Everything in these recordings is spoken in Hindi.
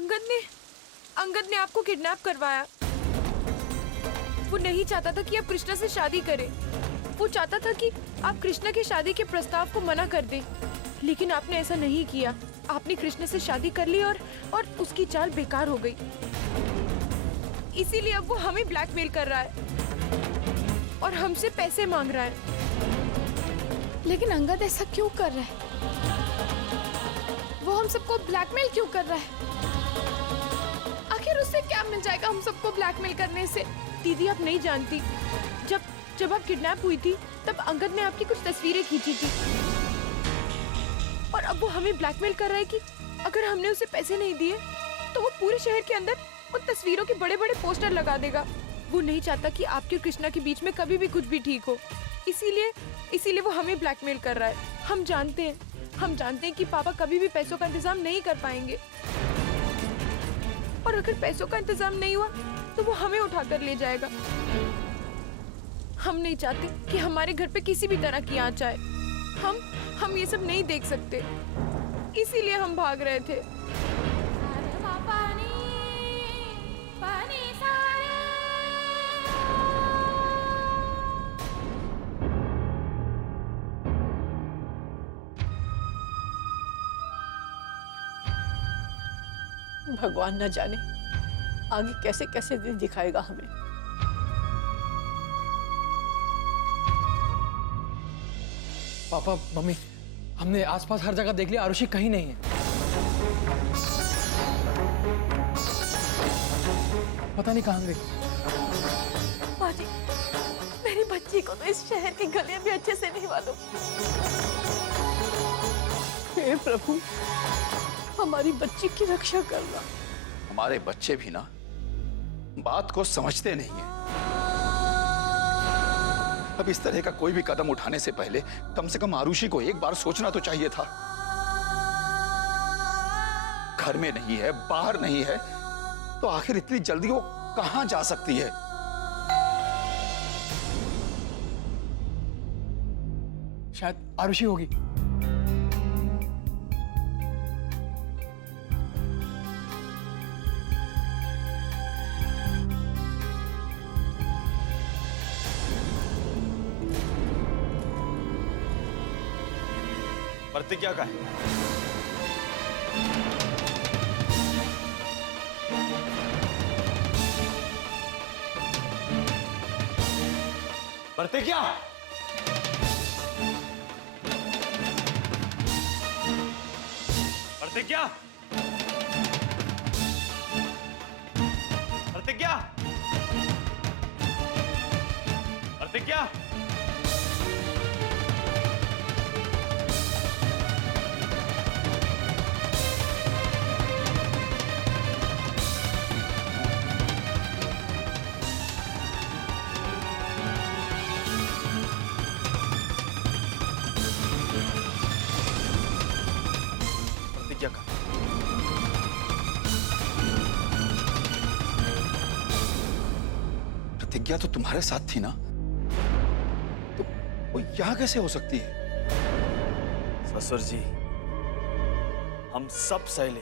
अंगद ने आपको किडनैप करवाया। वो नहीं चाहता था कि आप कृष्णा से शादी करें। वो चाहता था कि आप कृष्णा की शादी के प्रस्ताव को मना कर दें, लेकिन आपने ऐसा नहीं किया। आपने कृष्णा से शादी कर ली और उसकी चाल बेकार हो गई। इसीलिए अब वो हमें ब्लैकमेल कर रहा है और हमसे पैसे मांग रहा है। लेकिन अंगद ऐसा क्यों कर रहा है? वो हम सबको ब्लैकमेल क्यों कर रहा है? आखिर उससे क्या मिल जाएगा हम सबको ब्लैकमेल करने से? दीदी आप नहीं जानती, जब आप किडनैप हुई थी तब अंगद ने आपकी कुछ तस्वीरें खींची थी और अब वो हमें ब्लैकमेल कर रहा है कि अगर हमने उसे पैसे नहीं दिए तो वो पूरे शहर के अंदर उन तस्वीरों के बड़े बड़े पोस्टर लगा देगा। वो नहीं चाहता कि आपके और कृष्णा के बीच में कभी भी कुछ भी ठीक हो। इसीलिए वो हमें ब्लैकमेल कर रहा है। हम जानते हैं कि पापा कभी भी पैसों का इंतजाम नहीं कर पाएंगे, और अगर पैसों का इंतजाम नहीं हुआ तो वो हमें उठाकर ले जाएगा। हम नहीं चाहते कि हमारे घर पे किसी भी तरह की आंच आए। हम ये सब नहीं देख सकते, इसीलिए हम भाग रहे थे। भगवान न जाने आगे कैसे कैसे दिन दिखाएगा हमें। पापा मम्मी, हमने आसपास हर जगह देख लिया, आरुषि कहीं नहीं है। पता नहीं कहाँ गई। माँ जी, मेरी बच्ची को तो इस शहर की गलियां भी अच्छे से नहीं मालूम। हे प्रभु, हमारी बच्ची की रक्षा करना। हमारे बच्चे भी ना बात को समझते नहीं है। अब इस तरह का कोई भी कदम उठाने से पहले कम से कम आरुषि को एक बार सोचना तो चाहिए था। घर में नहीं है, बाहर नहीं है, तो आखिर इतनी जल्दी वो कहां जा सकती है? शायद आरुषि होगी। प्रतिज्ञा का है। प्रतिज्ञा, प्रतिज्ञा, प्रतिज्ञा, प्रतिज्ञा। प्रतिज्ञा तो तुम्हारे साथ थी ना, तो वो यहां कैसे हो सकती है? ससुर जी, हम सब सह लेंगे,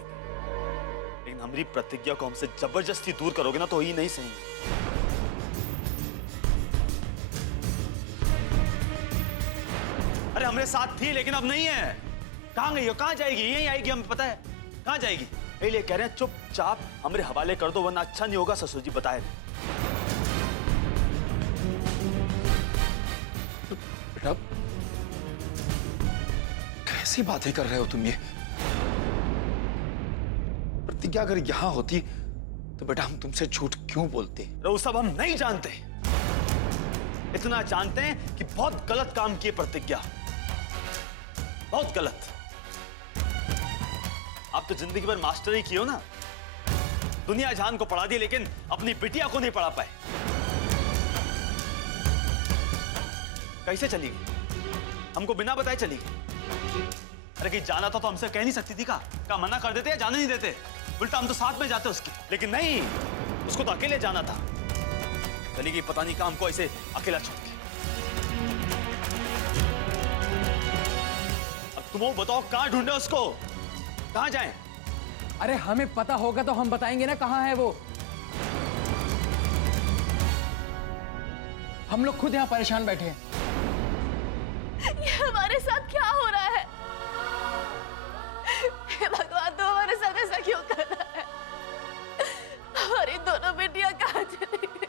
लेकिन हमारी प्रतिज्ञा को हमसे जबरदस्ती दूर करोगे ना तो ही नहीं सहेंगे। अरे हमारे साथ थी लेकिन अब नहीं है। कहां गई हो? कहां जाएगी? यहीं आएगी, हमें पता है कहां जाएगी। इसलिए कह रहे हैं चुपचाप हमारे हवाले कर दो, वरना अच्छा नहीं होगा। ससुर जी बताए बेटा, कैसी बातें कर रहे हो तुम ये? प्रतिज्ञा अगर यहां होती तो बेटा हम तुमसे झूठ क्यों बोलते? वो सब हम नहीं जानते। इतना जानते हैं कि बहुत गलत काम किए प्रतिज्ञा, बहुत गलत। आप तो जिंदगी भर मास्टर ही किए हो ना, दुनिया जहान को पढ़ा दी लेकिन अपनी बिटिया को नहीं पढ़ा पाए। कैसे चली गई? हमको बिना बताए चली गई। अरे कहीं जाना था तो हमसे कह नहीं सकती थी? का मना कर देते या जाने नहीं देते? उल्टा हम तो साथ में जाते उसके, लेकिन नहीं, उसको तो अकेले जाना था। चली गई पता नहीं कहाँ हमको ऐसे अकेला छोड़ के। अब तुम बताओ कहां ढूंढे उसको, कहां जाएं? अरे हमें पता होगा तो हम बताएंगे ना कहाँ है वो। हम लोग खुद यहाँ परेशान बैठे हैं। ये हमारे साथ क्या हो रहा है? हे भगवान, तो हमारे साथ ऐसा क्यों कर रहा है? हमारी दोनों बेटियां कहाँ चली गई?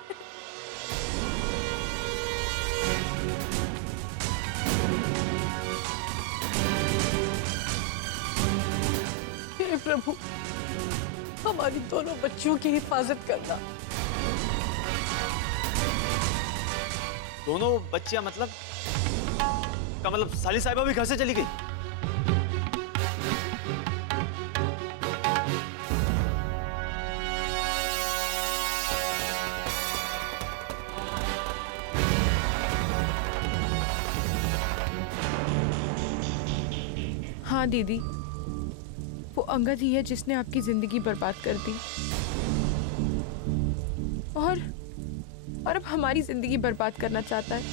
हे प्रभु, हमारी दोनों बच्चियों की हिफाजत करना। दोनों बच्चियां मतलब का मतलब साली साहिबा भी घर से चली गई? हाँ दीदी, वो अंगद ही है जिसने आपकी जिंदगी बर्बाद कर दी और अब हमारी जिंदगी बर्बाद करना चाहता है।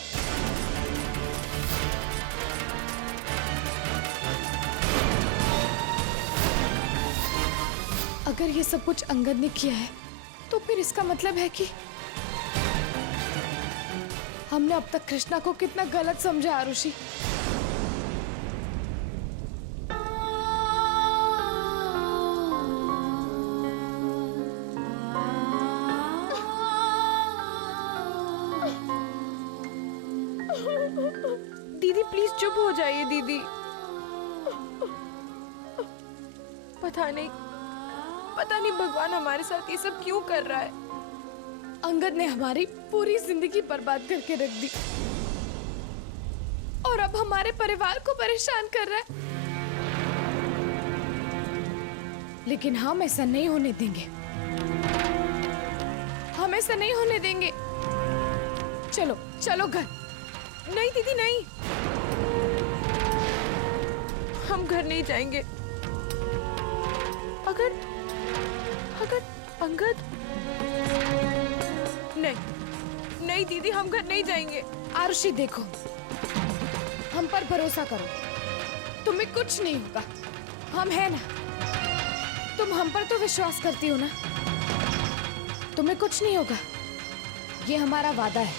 अगर ये सब कुछ अंगद ने किया है तो फिर इसका मतलब है कि हमने अब तक कृष्णा को कितना गलत समझा आरुषि। दीदी प्लीज चुप हो जाइए दीदी। पता नहीं भगवान हमारे साथ ये सब क्यों कर रहा है। अंगद ने हमारी पूरी जिंदगी बर्बाद करके रख दी और अब हमारे परिवार को परेशान कर रहा है। लेकिन हम ऐसा नहीं होने देंगे, हम ऐसा नहीं होने देंगे। चलो चलो घर। नहीं दीदी नहीं, हम घर नहीं जाएंगे। अगर अंगद, नहीं दीदी, हम घर नहीं जाएंगे। आरुषि देखो, हम पर भरोसा करो, तुम्हें कुछ नहीं होगा। हम हैं ना, तुम हम पर तो विश्वास करती हो ना, तुम्हें कुछ नहीं होगा, ये हमारा वादा है।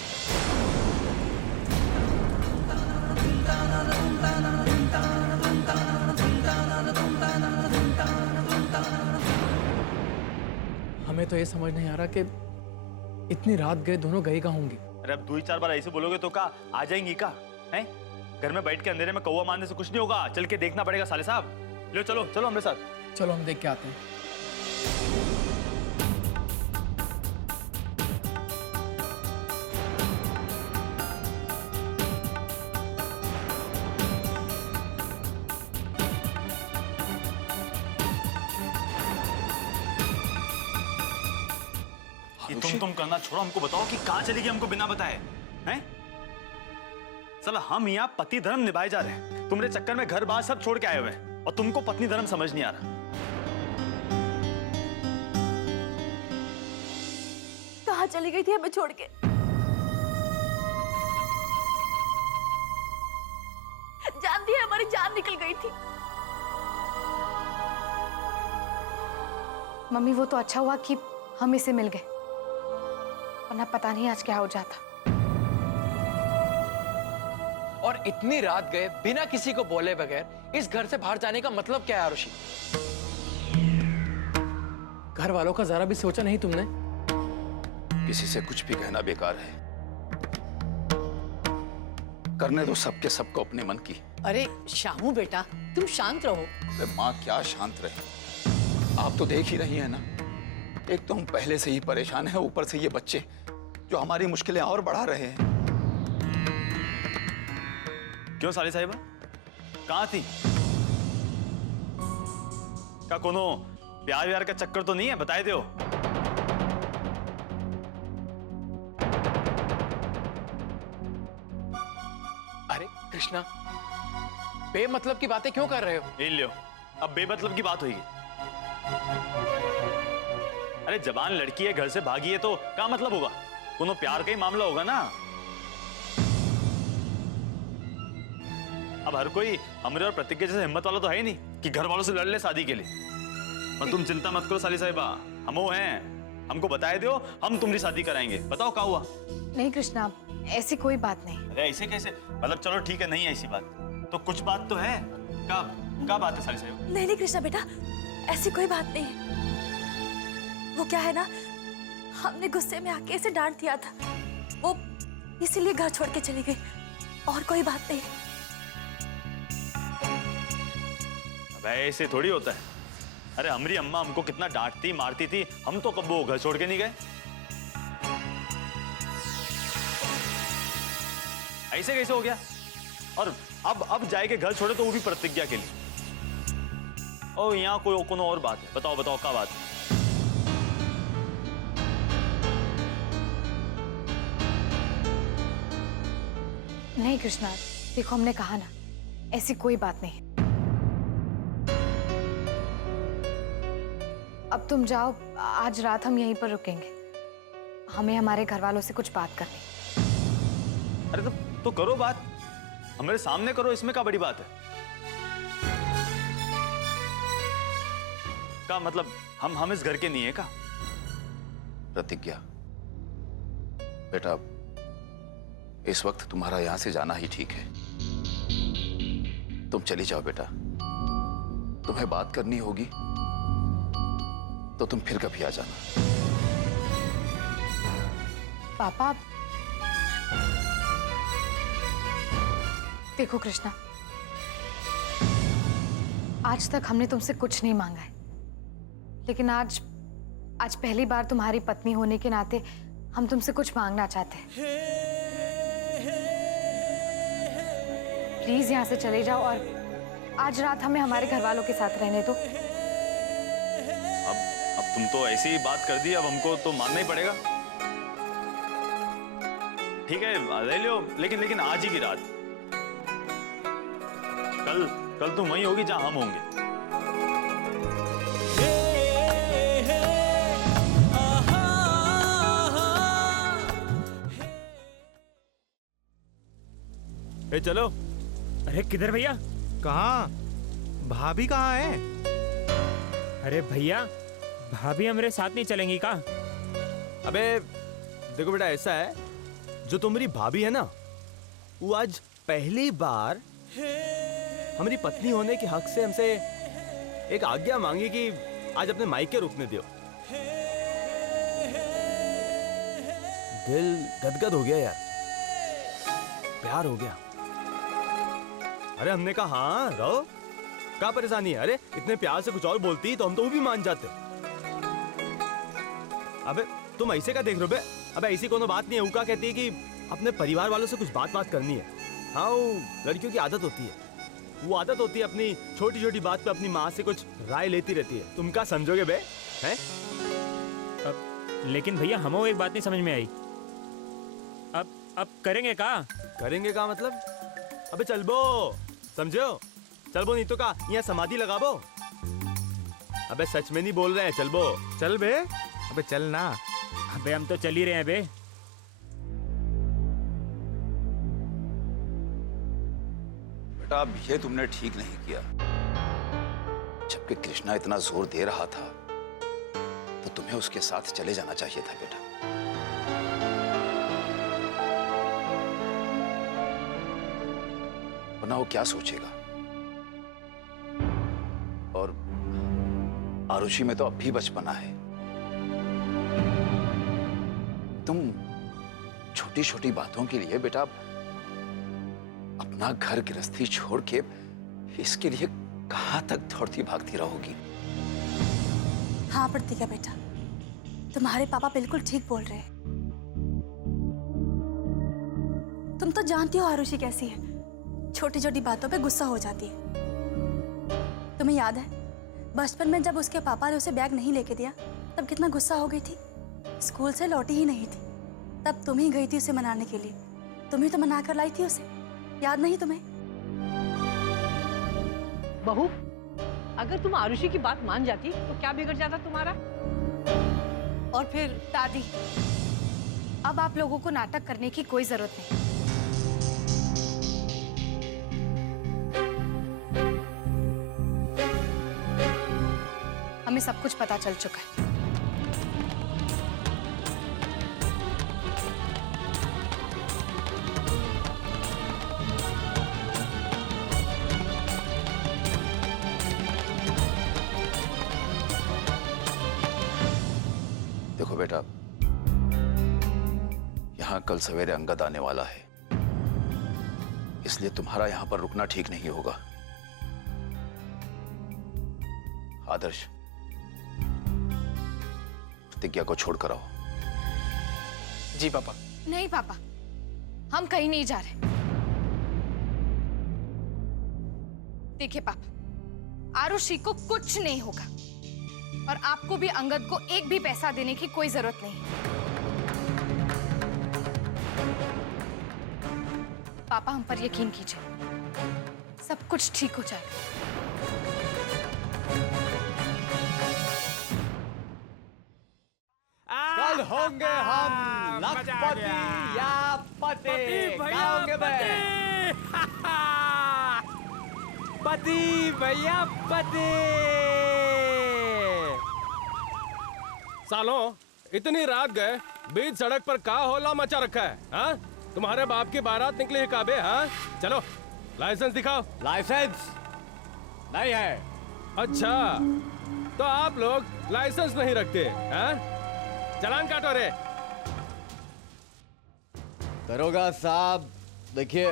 हमें तो ये समझ नहीं आ रहा कि इतनी रात गए दोनों गई कहाँ होंगी। अरे अब 2-4 बार ऐसे बोलोगे तो का आ जाएंगी का? हैं? घर में बैठ के अंधेरे में कौवा मारने से कुछ नहीं होगा, चल के देखना पड़ेगा साले साहब। लो चलो चलो हमारे साथ। चलो हम देख के आते हैं। ये तुम करना छोड़ो, हमको बताओ कि कहाँ चली गई हमको बिना बताए। हैं? साला हम यहाँ पति धर्म निभाए जा रहे हैं, तुम्हारे चक्कर में घर बार सब छोड़ के आए हुए हैं और तुमको पत्नी धर्म समझ नहीं आ रहा। कहाँ चली गई थी हमें छोड़ के? जानती है, हमारी जान निकल गई थी। मम्मी वो तो अच्छा हुआ कि हम इसे मिल गए, वरना पता नहीं आज क्या हो जाता। और इतनी रात गए बिना किसी को बोले बगैर इस घर से बाहर जाने का मतलब क्या है आरुषि? घर वालों का जरा भी सोचा नहीं तुमने? किसी से कुछ भी कहना बेकार है। करने दो सबके सबको अपने मन की। अरे शामू बेटा, तुम शांत रहो। अरे माँ क्या शांत रहे, आप तो देख ही रही हैं ना। एक तो हम पहले से ही परेशान हैं, ऊपर से ये बच्चे जो हमारी मुश्किलें और बढ़ा रहे हैं। क्यों साली साहिबा, कहाँ थी? क्या कोनो प्यार व्यार का चक्कर तो नहीं है? बताए दो। अरे कृष्णा, बेमतलब की बातें क्यों कर रहे हो? ले लो, अब बेमतलब की बात होगी। अरे जवान लड़की है, घर से भागी है, तो क्या मतलब होगा? कोनो प्यार का ही मामला होगा ना। अब हर कोई हमरे और प्रतिज्ञा जैसे हिम्मत वाला तो है ही नहीं कि घर वालों से लड़ ले शादी के लिए। पर तुम चिंता मत करो साली साहिबा, हम वो हैं, हमको बताए दो, हम तुम्हारी शादी कराएंगे। बताओ क्या हुआ? नहीं कृष्णा, ऐसी कोई बात नहीं। अरे ऐसे कैसे? मतलब चलो ठीक है, नहीं है ऐसी बात, तो कुछ बात तो है। क्या बात है साली साहिबा? नहीं नहीं कृष्णा बेटा, ऐसी कोई बात नहीं है। वो क्या है ना, हमने गुस्से में आके इसे डांट दिया था, वो इसीलिए घर छोड़ के चली गई, और कोई बात नहीं। अबे ऐसे थोड़ी होता है। अरे हमारी अम्मा हमको कितना डांटती मारती थी, हम तो कब वो घर छोड़ के नहीं गए। ऐसे कैसे हो गया? और अब जाएंगे घर छोड़े, तो वो भी प्रतिज्ञा के लिए। और यहाँ कोई और बात है? बताओ बताओ क्या बात है? नहीं कृष्णा, देखो हमने कहा ना, ऐसी कोई बात नहीं। अब तुम जाओ, आज रात हम यहीं पर रुकेंगे। हमें हमारे घर वालों से कुछ बात करनी। अरे तो करो बात, हमारे सामने करो, इसमें क्या बड़ी बात है? क्या मतलब हम इस घर के नहीं है का? प्रतिज्ञा बेटा, इस वक्त तुम्हारा यहां से जाना ही ठीक है। तुम चली जाओ बेटा, तुम्हें बात करनी होगी तो तुम फिर कभी आ जाना। पापा देखो कृष्णा, आज तक हमने तुमसे कुछ नहीं मांगा है, लेकिन आज पहली बार तुम्हारी पत्नी होने के नाते हम तुमसे कुछ मांगना चाहते हैं। प्लीज यहाँ से चले जाओ और आज रात हमें हमारे घर वालों के साथ रहने दो। अब तुम तो ऐसी ही बात कर दी, अब हमको तो मानना ही पड़ेगा। ठीक है ले लो, लेकिन आज ही की रात। कल तुम वहीं होगी जहां हम होंगे। ए चलो। अरे किधर भैया? कहाँ? भाभी कहाँ है? अरे भैया, भाभी हमारे साथ नहीं चलेंगी का? अबे देखो बेटा, ऐसा है, जो तुम्हारी भाभी है ना, वो आज पहली बार हमारी पत्नी होने के हक से हमसे एक आज्ञा मांगी कि आज अपने मायके रुकने दो। दिल गदगद हो गया यार, प्यार हो गया। अरे हमने कहा हाँ रहो, क्या परेशानी है? अरे इतने प्यार से कुछ और बोलती तो हम तो वो भी मान जाते। अबे तुम ऐसे का देख रहे हो बे? अबे ऐसी कोनो बात नहीं है। वो क्या कहती है कि अपने परिवार वालों से कुछ बात करनी है। हाँ, वो लड़कियों की आदत होती है, वो आदत होती है अपनी छोटी छोटी बात पे अपनी माँ से कुछ राय लेती रहती है। तुम क्या समझोगे बे? हैं? लेकिन भैया हमें एक बात नहीं समझ में आई। अब करेंगे का? करेंगे का मतलब? अबे चल बो, समझो? चल बो, नहीं तो का यहाँ समाधि लगा बो। अबे सच में नहीं बोल रहे हैं, चल बो। चल बे, अबे चल ना। अबे हम तो चल ही रहे हैं बे। बेटा अब ये तुमने ठीक नहीं किया। जबकि कृष्णा इतना जोर दे रहा था तो तुम्हें उसके साथ चले जाना चाहिए था बेटा। वरना वो क्या सोचेगा। और आरुषि में तो अब भी बचपना है। तुम छोटी छोटी बातों के लिए बेटा अपना घर गृहस्थी छोड़ के इसके लिए कहां तक दौड़ती भागती रहोगी? हाँ प्रतिज्ञा बेटा, तुम्हारे पापा बिल्कुल ठीक बोल रहे हैं। तुम तो जानती हो आरुषि कैसी है, छोटी छोटी बातों पे गुस्सा हो जाती है। तुम्हें याद है बचपन में जब उसके पापा ने उसे बैग नहीं लेके दिया तब कितना गुस्सा हो गई थी? स्कूल से लौटी ही नहीं थी, तब तुम ही गई थी उसे मनाने के लिए। तुम ही तो मना कर लाई थी उसे, याद नहीं तुम्हें? बहू, अगर तुम आरुषि की बात मान जाती तो क्या बिगड़ जाता तुम्हारा? और फिर दादी, अब आप लोगों को नाटक करने की कोई जरूरत नहीं। हमें सब कुछ पता चल चुका है। देखो बेटा, यहां कल सवेरे अंगद आने वाला है, इसलिए तुम्हारा यहां पर रुकना ठीक नहीं होगा। आदर्श, प्रतिज्ञा को छोड़कर आओ। जी पापा। नहीं पापा, हम कहीं नहीं जा रहे। देखिए पापा, आरुषि को कुछ नहीं होगा और आपको भी अंगद को एक भी पैसा देने की कोई जरूरत नहीं। पापा, हम पर यकीन कीजिए, सब कुछ ठीक हो जाएगा। कल होंगे हम लखपति या पति, क्या होंगे भाई? पति भैया पति। सालों, इतनी रात गए, बीच सड़क पर का होला मचा रखा है? हाँ? तुम्हारे बाप की बारात निकली है काबे? हाँ? चलो लाइसेंस दिखाओ। लाइसेंस नहीं है। अच्छा, तो आप लोग लाइसेंस नहीं रखते? हाँ? चालान काटो रे। दरोगा साहब देखिए,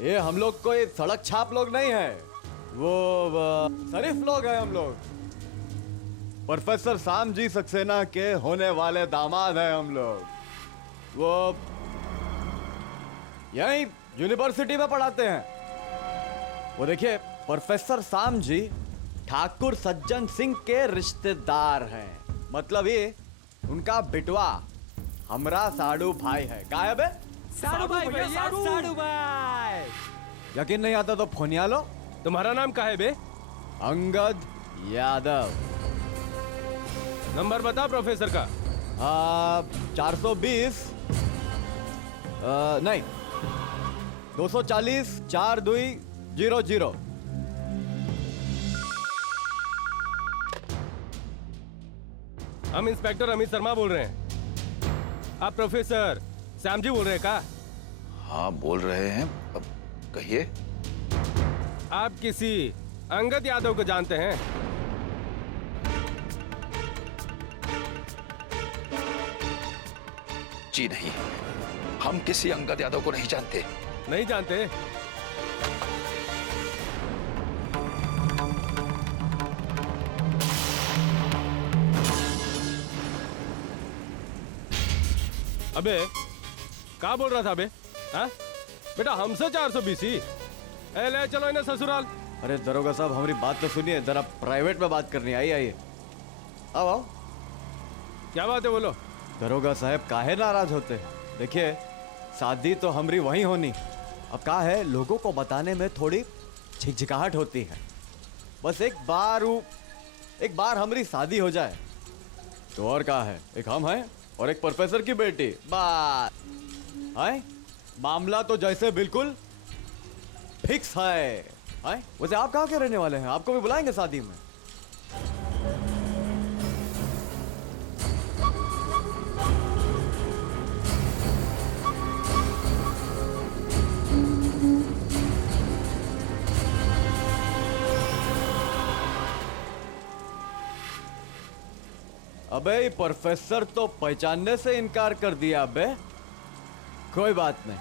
ये हम लोग कोई सड़क छाप लोग नहीं है, वो शरीफ लोग हैं हम लोग। प्रोफेसर सामजी सक्सेना के होने वाले दामाद हैं हम लोग। वो यहीं यूनिवर्सिटी में पढ़ाते हैं। वो देखिए, प्रोफेसर सामजी ठाकुर सज्जन सिंह के रिश्तेदार हैं। मतलब ये उनका बिटवा हमरा साडू भाई है। गायब है साडू भाई भैया, साडू भाई। यकीन नहीं आता तो फोनिया लो। तुम्हारा नाम क्या है बे? अंगद यादव। नंबर बता प्रोफेसर का। 420 नहीं 240 4200। हम इंस्पेक्टर अमित शर्मा बोल रहे हैं। आप प्रोफेसर श्यामजी बोल रहे हैं का? हाँ बोल रहे हैं, अब कहिए। आप किसी अंगद यादव को जानते हैं? जी नहीं, हम किसी अंगद यादव को नहीं जानते। नहीं जानते? अबे क्या बोल रहा था बे? हाँ? बेटा हमसे 420 ही। ले चलो इन्हें ससुराल। अरे दरोगा साहब, हमारी बात तो सुनिए, जरा प्राइवेट में बात करनी है। आइए आइए, आओ आओ। क्या बात है बोलो। दरोगा साहब काहे नाराज होते हैं? देखिए, शादी तो हमारी वहीं होनी। अब क्या है, लोगों को बताने में थोड़ी झिकझिकाहट होती है। बस एक बार हमारी शादी हो जाए तो और क्या है, एक हम हैं और एक प्रोफेसर की बेटी, बात है। मामला तो जैसे बिल्कुल फिक्स है। वैसे आप कहाँ के रहने वाले हैं? आपको भी बुलाएंगे शादी में। अबे ये प्रोफेसर तो पहचानने से इनकार कर दिया। अबे कोई बात नहीं,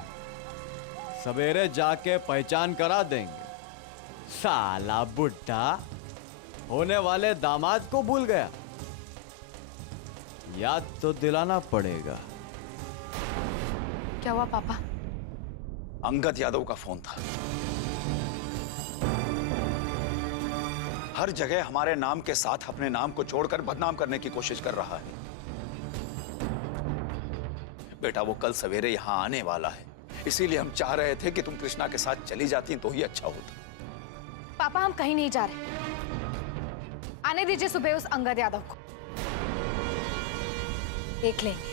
सवेरे जाके पहचान करा देंगे। साला बुड्ढा होने वाले दामाद को भूल गया, याद तो दिलाना पड़ेगा। क्या हुआ पापा? अंगद यादव का फोन था। हर जगह हमारे नाम के साथ अपने नाम को जोड़कर बदनाम करने की कोशिश कर रहा है। बेटा वो कल सवेरे यहां आने वाला है, इसीलिए हम चाह रहे थे कि तुम कृष्णा के साथ चली जाती तो ही अच्छा होता। पापा हम कहीं नहीं जा रहे, आने दीजिए सुबह उस अंगद यादव को, देख लेंगे।